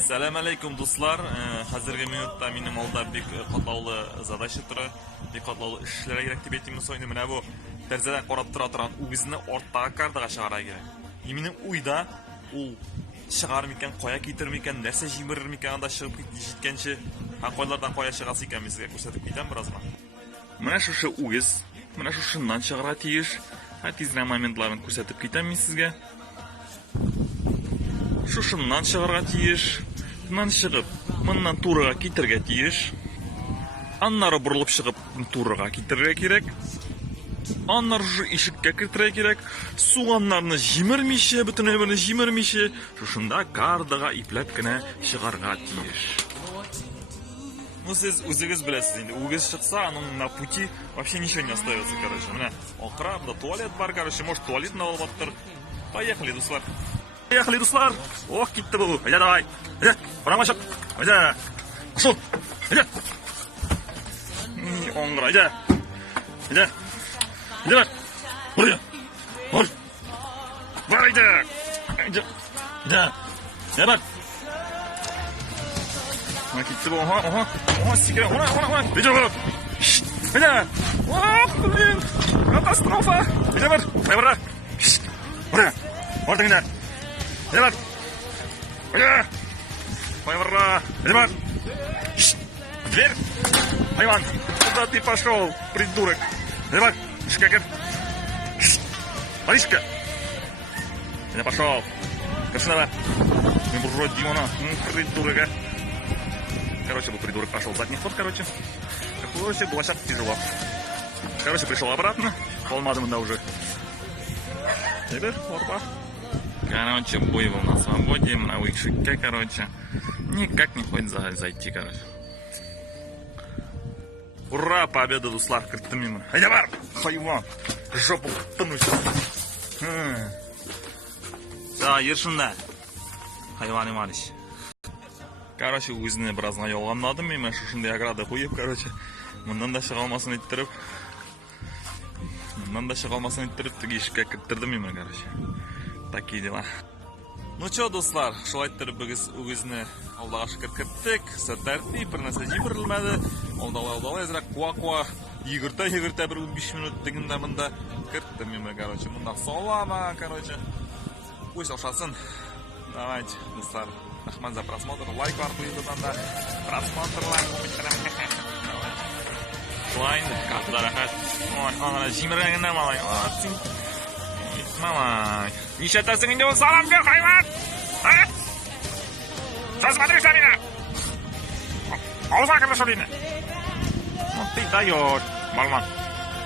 Assalomu alaykum do'stlar. Hozirgi minutda mening oldimda bek qatlovli задача turadi. Bek qatlovli ishlar kerak deb aytdim. So'yni mana bu darzadan qarab turadigan o'gizni ortdagi kartaga chiqarish kerak. Mening uyda u chiqarmikan, qo'ya keltirmikan, narsa jimirmikan, unda chiqib ketgancha, qo'ylardan qo'ya chiqasi ekan, men sizga ko'rsatib ketaman birozdan. Mana shu o'giz, mana shu shundan chiqara tegish, tezroq momentlarni ko'rsatib ketaman men sizga. Shundan chiqarga tegish, bundan chiqib, bundan to'g'riga ketirga tegish. Anlari burilib chiqib, to'g'riga ketirga kerak. Anlar shu eshikka kirtirga kerak. Suvanlarni jimirmishi, butun o'rni jimirmishi, shunda kardaga iplabgina chiqarga tegish. Ну, siz o'zingiz bilasiz endi. O'giz chiqsa, на пути вообще ничего не остается, короче. Mana oqrabda tualet bor, короче, может туалетni olib o'tir. Поехали, do'stlar. Поехали, do'stlar. Ох, ketdi bu. Hayda, давай. Hayda, qo'rqma. Hayda. Qul. Hayda. O'ngra, hayda. Hayda. Hayda. Buraya. Bor. Bor hayda. Hayda. Hayda. Hayda. Mana ketdi bu. Oha, sikra. Ona. Hayda. Hayda. Oh, блин. Katastrofa. Hayda bor. Hayda. Buraya. Ortingda. Hayda. Hayda. Hayda. Hayda. Дверь. Хайван. Куда ты пошел, придурок? Hayda. Шкакер. Паришка. Я пошел. Красава. Не буржуй Димона. Придурок, а. Короче, был придурок, пошел задний ход, короче. Короче, было сейчас тяжело. Короче, пришел обратно. Полмадом, да, уже. Теперь, опа. Короче, бой был на свободе, на вышике, короче. Никак не хочет зайти, короче. Ура, победа, дуслар, кіртті мимо. Hayda бар, хайван. Жопу тынуш. Ер шында. Хайваны мариш. Короче, өзіне біразға yolғанладым. Мен шындай аграда қойып, короче. Мұндан да шыға алмасын еттіріп, түгі ешікке кірттірдім мен, короче. Такие дела. Ну чо, достар, шулай еттіріп біз өзіне алдаға шықыр кірттік. Сәттәртті, бір нәрсе жібірілмәді. Алдала, әзірек қуа-қуа. Егірта бір 15 минут дегенде мұнда кірттім мен, короче. Мұнда солама, короче. Пусть алшасын. Давайте, достар. Рахман за просмотр. Лайк бар видеодан да. Просмотрлар. Лайн, картада рахат. Ой, ана жиміргенде малай. Малай. Нишетасың инде салам бер, хайван. Посмотришь на меня. Ауза кірді шөліне. Вот ты даешь, балман.